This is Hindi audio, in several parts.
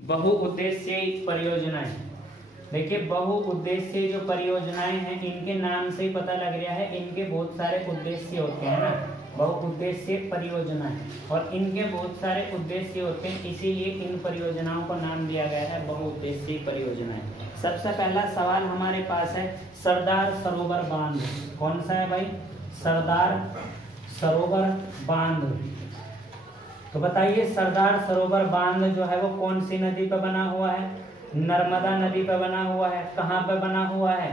बहुउद्देश्यीय परियोजनाएं। देखिए, बहुउद्देश्यीय जो परियोजनाएं हैं इनके नाम से ही पता लग रहा है इनके बहुत सारे उद्देश्य होते हैं ना, बहुउद्देश्यीय परियोजनाएं, और इनके बहुत सारे उद्देश्य होते हैं, इसीलिए इन परियोजनाओं को नाम दिया गया है बहुउद्देश्यीय परियोजनाएं। सबसे पहला सवाल हमारे पास है सरदार सरोवर बांध। कौन सा है भाई? सरदार सरोवर बांध। तो बताइए, सरदार सरोवर बांध जो है वो कौन सी नदी पर बना हुआ है? नर्मदा नदी पर बना हुआ है। कहाँ पर बना हुआ है?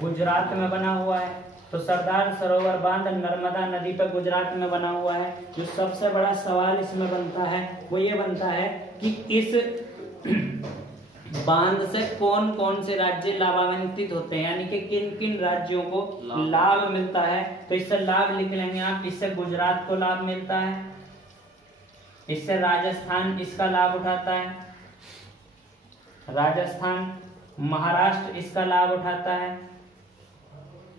गुजरात में बना हुआ है। तो सरदार सरोवर बांध नर्मदा नदी पर गुजरात में बना हुआ है। जो सबसे बड़ा सवाल इसमें बनता है वो ये बनता है कि इस बांध से कौन कौन से राज्य लाभान्वित होते हैं, यानी कि किन किन राज्यों को लाभ मिलता है। तो इससे लाभ लिख लेंगे आप। इससे गुजरात को लाभ मिलता है, इससे राजस्थान इसका लाभ उठाता है, राजस्थान, महाराष्ट्र इसका लाभ उठाता है,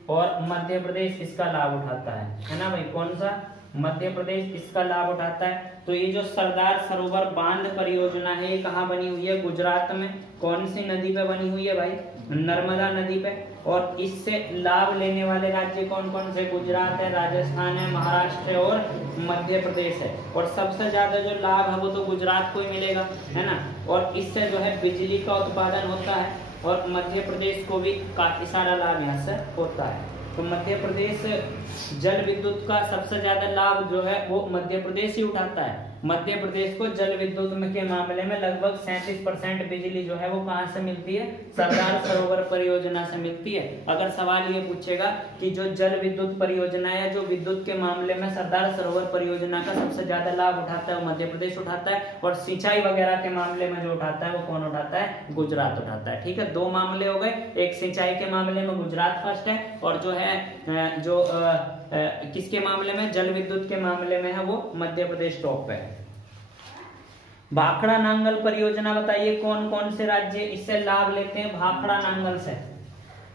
और मध्य प्रदेश इसका लाभ उठाता है ना भाई? कौन सा? मध्य प्रदेश इसका लाभ उठाता है। तो ये जो सरदार सरोवर बांध परियोजना है ये कहाँ बनी हुई है? गुजरात में। कौन सी नदी पे बनी हुई है भाई? नर्मदा नदी पे। और इससे लाभ लेने वाले राज्य कौन कौन से? गुजरात है, राजस्थान है, महाराष्ट्र है और मध्य प्रदेश है। और सबसे ज्यादा जो लाभ है वो तो गुजरात को ही मिलेगा, है ना? और इससे जो है बिजली का उत्पादन होता है, और मध्य प्रदेश को भी काफी सारा लाभ यहाँ से होता है। तो मध्य प्रदेश जल विद्युत का सबसे ज्यादा लाभ जो है वो मध्य प्रदेश ही उठाता है। मध्य प्रदेश को जल विद्युत के मामले में लगभग 37% बिजली जो है वो कहाँ से मिलती है? सरदार सरोवर परियोजना से मिलती है। अगर सवाल ये पूछेगा कि जो जल विद्युत परियोजना है, जो विद्युत के मामले में सरदार सरोवर परियोजना का सबसे ज्यादा लाभ उठाता है वो मध्य प्रदेश उठाता है, और सिंचाई वगैरह के मामले में जो उठाता है वो कौन उठाता है? गुजरात उठाता है। ठीक है, दो मामले हो गए। एक सिंचाई के मामले में गुजरात फर्स्ट है, और जो है किसके मामले में? जल विद्युत के मामले में है वो मध्य प्रदेश टॉप पे है। भाखड़ा नांगल परियोजना बताइए कौन कौन से राज्य इससे लाभ लेते हैं? भाखड़ा नांगल से।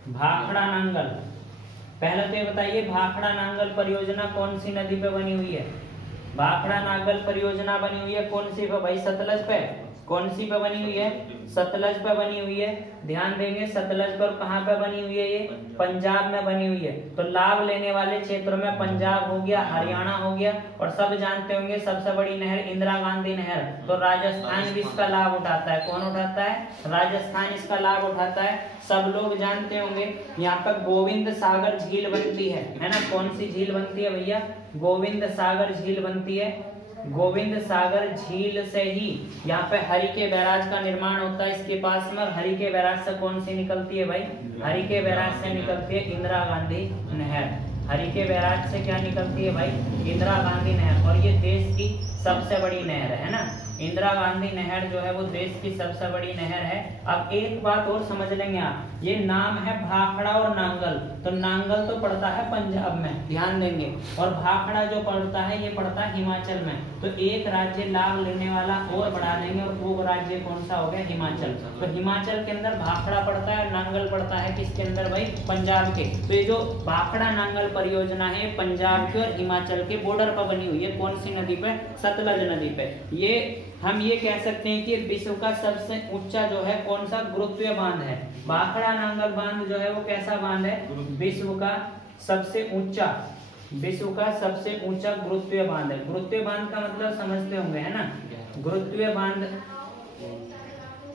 भाखड़ा नांगल, पहले तो ये बताइए भाखड़ा नांगल परियोजना कौन सी नदी पे बनी हुई है? भाखड़ा नांगल परियोजना बनी हुई है कौन सी पे भाई? सतलज पे। कौन सी पे बनी हुई है? सतलज पे बनी हुई है। ध्यान देंगे, सतलज पर कहाँ पे बनी हुई है? ये पंजाब में बनी हुई है। तो लाभ लेने वाले क्षेत्रों में पंजाब हो गया, हरियाणा हो गया, और सब जानते होंगे सबसे बड़ी नहर इंदिरा गांधी नहर। तो राजस्थान भी इसका लाभ उठाता है। कौन उठाता है? राजस्थान इसका लाभ उठाता है। सब लोग जानते होंगे यहाँ पर गोविंद सागर झील बनती है ना? कौन सी झील बनती है भैया? गोविंद सागर झील बनती है। गोविंद सागर झील से ही यहाँ पे हरिके बैराज का निर्माण होता है इसके पास में। और हरिके बैराज से कौन सी निकलती है भाई? हरिके बैराज से निकलती है इंदिरा गांधी नहर। हरिके बैराज से क्या निकलती है भाई? इंदिरा गांधी नहर। और ये देश की सबसे बड़ी नहर है ना? इंदिरा गांधी नहर जो है वो देश की सबसे बड़ी नहर है। अब एक बात और समझ लेंगे आप, ये नाम है भाखड़ा और नांगल। तो नांगल तो पड़ता है पंजाब में, ध्यान देंगे, और भाखड़ा जो पड़ता है ये पड़ता है हिमाचल में। तो एक राज्य लाभ लेने वाला और बढ़ा देंगे, और वो राज्य कौन सा हो गया? हिमाचल। तो हिमाचल के अंदर भाखड़ा पड़ता है, नांगल पड़ता है किसके अंदर भाई? पंजाब के। तो ये जो भाखड़ा नांगल परियोजना है पंजाब के और हिमाचल के बॉर्डर पर बनी हुई है। कौन सी नदी पे? सतलज नदी पे। ये हम ये कह सकते हैं कि विश्व का सबसे ऊंचा जो है कौन सा? गुरुत्वीय बांध है। भाखड़ा नांगल बांध जो है वो कैसा बांध है? विश्व का सबसे ऊंचा, विश्व का सबसे ऊंचा गुरुत्वीय बांध है। गुरुत्वीय बांध का मतलब समझते होंगे, है ना? गुरुत्वीय बांध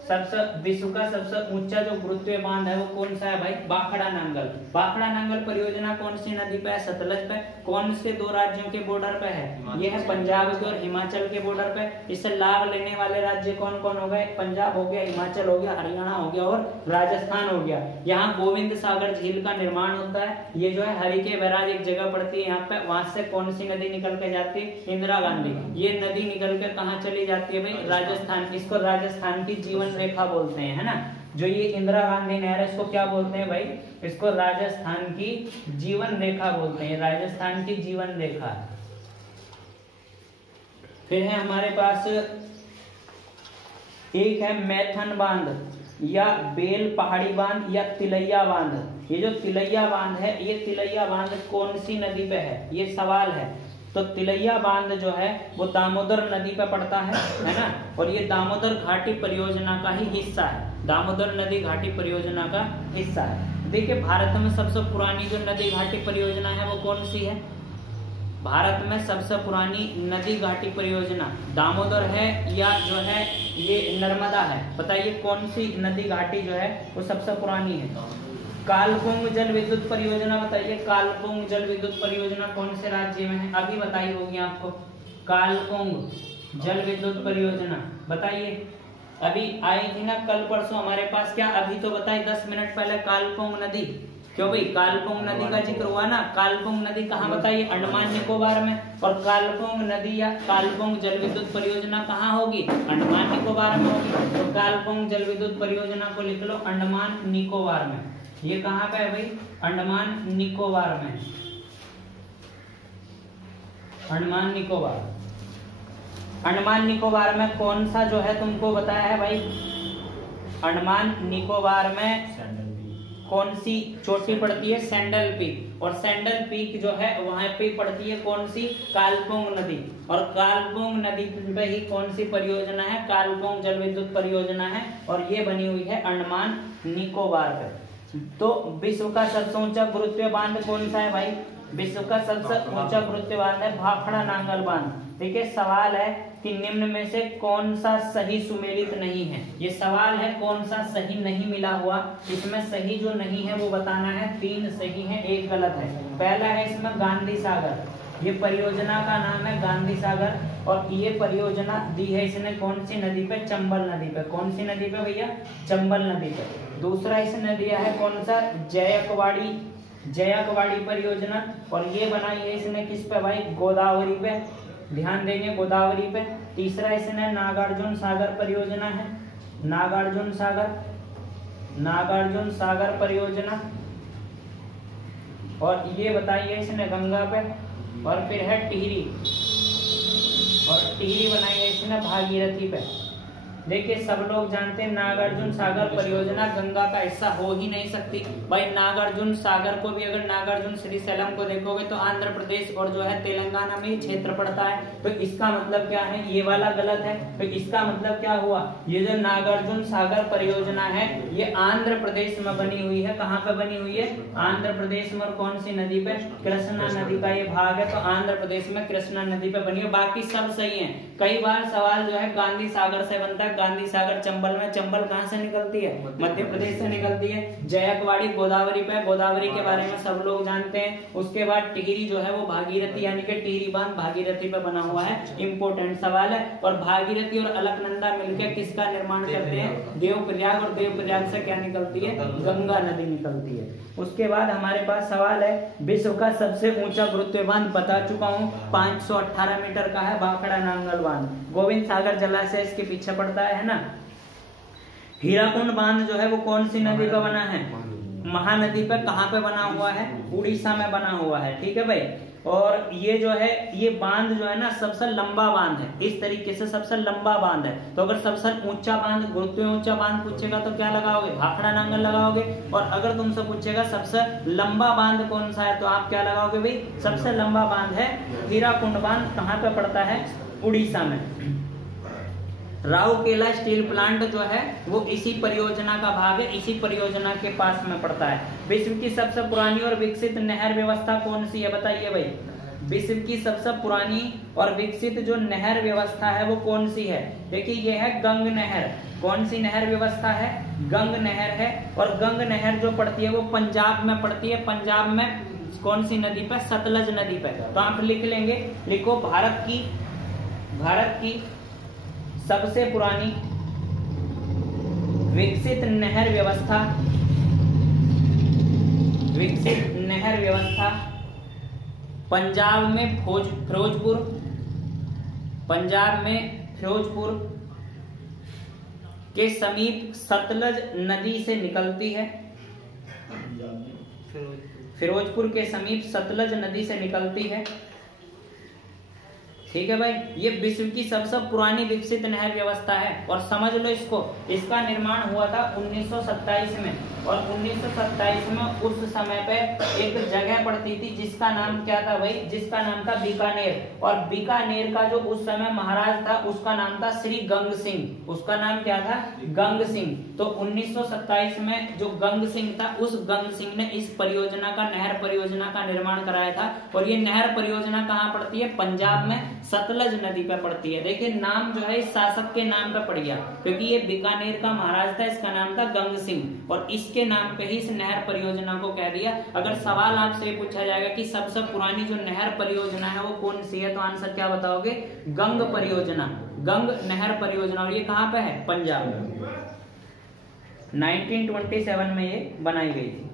सबसे विश्व का सबसे ऊंचा जो गुरुत्वीय बांध है वो कौन सा है भाई? भाखड़ा नांगल। भाखड़ा नांगल परियोजना कौन सी नदी पे है? सतलज पे। कौन से दो राज्यों के बॉर्डर पे है? ये है पंजाब के और हिमाचल के बॉर्डर पे। इससे लाभ लेने वाले राज्य कौन कौन हो गए? पंजाब हो गया, हिमाचल हो गया, हरियाणा हो गया और राजस्थान हो गया। यहाँ गोविंद सागर झील का निर्माण होता है। ये जो है हरिके बैराज एक जगह पड़ती है यहाँ पे, वहां से कौन सी नदी निकल के जाती है? इंदिरा गांधी। ये नदी निकल के कहाँ चली जाती है भाई? राजस्थान। इसको राजस्थान की जीवन रेखा बोलते हैं, है ना? जो ये इंदिरा गांधी नहर है इसको क्या बोलते हैं भाई? इसको राजस्थान की जीवन रेखा बोलते हैं। राजस्थान की जीवन रेखा। फिर है हमारे पास एक है मैथन बांध या बेल पहाड़ी बांध या तिलैया बांध। ये जो तिलैया बांध है, ये तिलैया बांध कौन सी नदी पे है? ये सवाल है। तो तिलैया बांध जो है वो दामोदर नदी पे पड़ता है ना, और ये दामोदर घाटी परियोजना का ही हिस्सा है, दामोदर नदी घाटी परियोजना का हिस्सा है। देखिए भारत में सबसे पुरानी जो नदी घाटी परियोजना है वो कौन सी है? भारत में सबसे पुरानी नदी घाटी परियोजना दामोदर है या जो है ये नर्मदा है? बताइए कौन सी नदी घाटी जो है वो सबसे पुरानी है? कालकुंग जल विद्युत परियोजना बताइए, कालकुंग जल विद्युत परियोजना कौन से राज्य में है? अभी बताई होगी आपको, कालकुंग जल विद्युत परियोजना बताइए। अभी आई थी ना कल परसों हमारे पास, क्या अभी तो बताई 10 मिनट पहले, कालकुंग नदी। क्यों भाई? कालकुंग नदी का जिक्र हुआ ना। कालकुंग नदी कहाँ बताइए? अंडमान निकोबार में। और कालकुंग नदी या कालकुंग जल विद्युत परियोजना कहाँ होगी? अंडमान निकोबार में होगी। तो कालकुंग जल विद्युत परियोजना को लिख लो अंडमान निकोबार में। ये कहाँ पे है भाई? अंडमान निकोबार में, अंडमान निकोबार। अंडमान निकोबार में कौन सा जो है तुमको बताया है भाई? अंडमान निकोबार में कौन सी चोटी पड़ती है? Sandal peak. और सैंडल पीक जो है वहां पे पड़ती है कौन सी? कालकुंग नदी। और कालकुंग नदी पे ही कौन सी परियोजना है? कालकुंग जल विद्युत परियोजना है, और ये बनी हुई है अंडमान निकोबार पे। तो विश्व का सबसे ऊंचा गुरुत्वीय बांध कौन सा है भाई? विश्व का सबसे ऊंचा गुरुत्वीय बांध है भाखड़ा नांगल बांध। देखिए सवाल है कि निम्न में से कौन सा सही सुमेलित नहीं है? ये सवाल है कौन सा सही नहीं मिला हुआ। इसमें सही जो नहीं है वो बताना है। 3 सही है, 1 गलत है। पहला है इसमें गांधी सागर, ये परियोजना का नाम है गांधी सागर, और ये परियोजना दी है इसने कौन सी नदी पे? चंबल नदी पे। कौन सी नदी पे भैया? चंबल नदी पे। दूसरा इसने दिया है कौन सा? जयकवाड़ी परियोजना, और ये बनाई है इसने किस पे भाई? गोदावरी पे। ध्यान देंगे गोदावरी पे। तीसरा इसने नागार्जुन सागर परियोजना है, नागार्जुन सागर परियोजना, और ये बताई है इसने गंगा पे। और फिर है टिहरी, और टिहरी बनाई है इसने भागीरथी पे। देखिए सब लोग जानते हैं नागार्जुन सागर परियोजना गंगा का हिस्सा हो ही नहीं सकती भाई। नागार्जुन सागर को भी अगर नागार्जुन श्रीशैलम को देखोगे तो आंध्र प्रदेश और जो है तेलंगाना में ही क्षेत्र पड़ता है। तो इसका मतलब क्या है? ये वाला गलत है। तो इसका मतलब क्या हुआ? ये जो नागार्जुन सागर परियोजना है ये आंध्र प्रदेश में बनी हुई है। कहाँ पे बनी हुई है? आंध्र प्रदेश में। और कौन सी नदी पे? कृष्णा नदी का ये भाग है, तो आंध्र प्रदेश में कृष्णा नदी पे बनी है। बाकी सब सही है। कई बार सवाल जो है गांधी सागर से बनता है। गांधी सागर चंबल में। चंबल कहाँ से निकलती है? मध्य प्रदेश से निकलती है। जयकवाड़ी गोदावरी पे, गोदावरी के बारे में सब लोग जानते हैं। उसके बाद टिहरी जो है वो भागीरथी यानी कि टिहरी बांध भागीरथी पे बना हुआ है। इंपोर्टेंट सवाल है। और भागीरथी और अलकनंदा मिलकर किसका निर्माण करते हैं? देवप्रयाग। और देवप्रयाग से क्या निकलती है? गंगा नदी निकलती है। उसके बाद हमारे पास सवाल है विश्व का सबसे ऊंचा गुरुत्वीय बांध बता चुका हूँ, 518 मीटर का है भाखड़ा नांगल बांध। गोविंद सागर जलाशय इसके पीछे पड़ता है ना। हीराकुंड बांध जो है वो कौन सी नदी का बना है? महानदी पे। कहाँ पे बना हुआ है? उड़ीसा में बना हुआ है। ठीक है भाई। और ये जो है ये बांध जो है ना सबसे लंबा बांध है। इस तरीके से सबसे लंबा बांध है। तो अगर सबसे ऊंचा बांध, गुरुत्वीय ऊंचा बांध पूछेगा तो क्या लगाओगे? भाखड़ा नांगल लगाओगे। और अगर तुमसे पूछेगा सबसे लंबा बांध कौन सा है तो आप क्या लगाओगे भाई? सबसे लंबा बांध है हीराकुंड बांध। कहाँ पे पड़ता है? उड़ीसा में। राउरकेला स्टील प्लांट जो है वो इसी परियोजना का भाग है, इसी परियोजना के पास में पड़ता है। विश्व की सबसे पुरानी और विकसित नहर व्यवस्था कौन सी है? बताइए भाई। विश्व की सबसे पुरानी और विकसित जो नहर व्यवस्था है वो कौन सी है? देखिए ये है गंग नहर। कौन सी नहर व्यवस्था है? गंग नहर है। और गंग नहर जो पड़ती है वो पंजाब में पड़ती है। पंजाब में कौन सी नदी पे? सतलज नदी पे। तो आप लिख लेंगे, लिखो भारत की सबसे पुरानी विकसित नहर व्यवस्था पंजाब में फिरोजपुर के समीप सतलज नदी से निकलती है। फिरोजपुर के समीप सतलज नदी से निकलती है। ठीक है भाई, ये विश्व की सबसे पुरानी विकसित नहर व्यवस्था है। और समझ लो इसको, इसका निर्माण हुआ था 1927 में। और 1927 में उस समय पे एक जगह पड़ती थी जिसका नाम क्या था भाई, जिसका नाम था बीकानेर। और बीकानेर का जो उस समय महाराज था उसका नाम था श्री गंग सिंह। उसका नाम क्या था? गंग सिंह। तो 1927 में जो गंग सिंह था, उस गंग सिंह ने इस परियोजना का, नहर परियोजना का निर्माण कराया था। और ये नहर परियोजना कहाँ पड़ती है? पंजाब में सतलज नदी पे पड़ती है। देखिए नाम जो है इस शासक के नाम पे पड़ गया, क्योंकि ये बीकानेर का महाराज था, इसका नाम था गंग सिंह, और इसके नाम पे ही इस नहर परियोजना को कह दिया। अगर सवाल आपसे पूछा जाएगा कि सबसे पुरानी जो नहर परियोजना है वो कौन सी है, तो आंसर क्या बताओगे? गंग परियोजना, गंग नहर परियोजना। और ये कहाँ पे है? पंजाब में। 1927 में ये बनाई गई थी।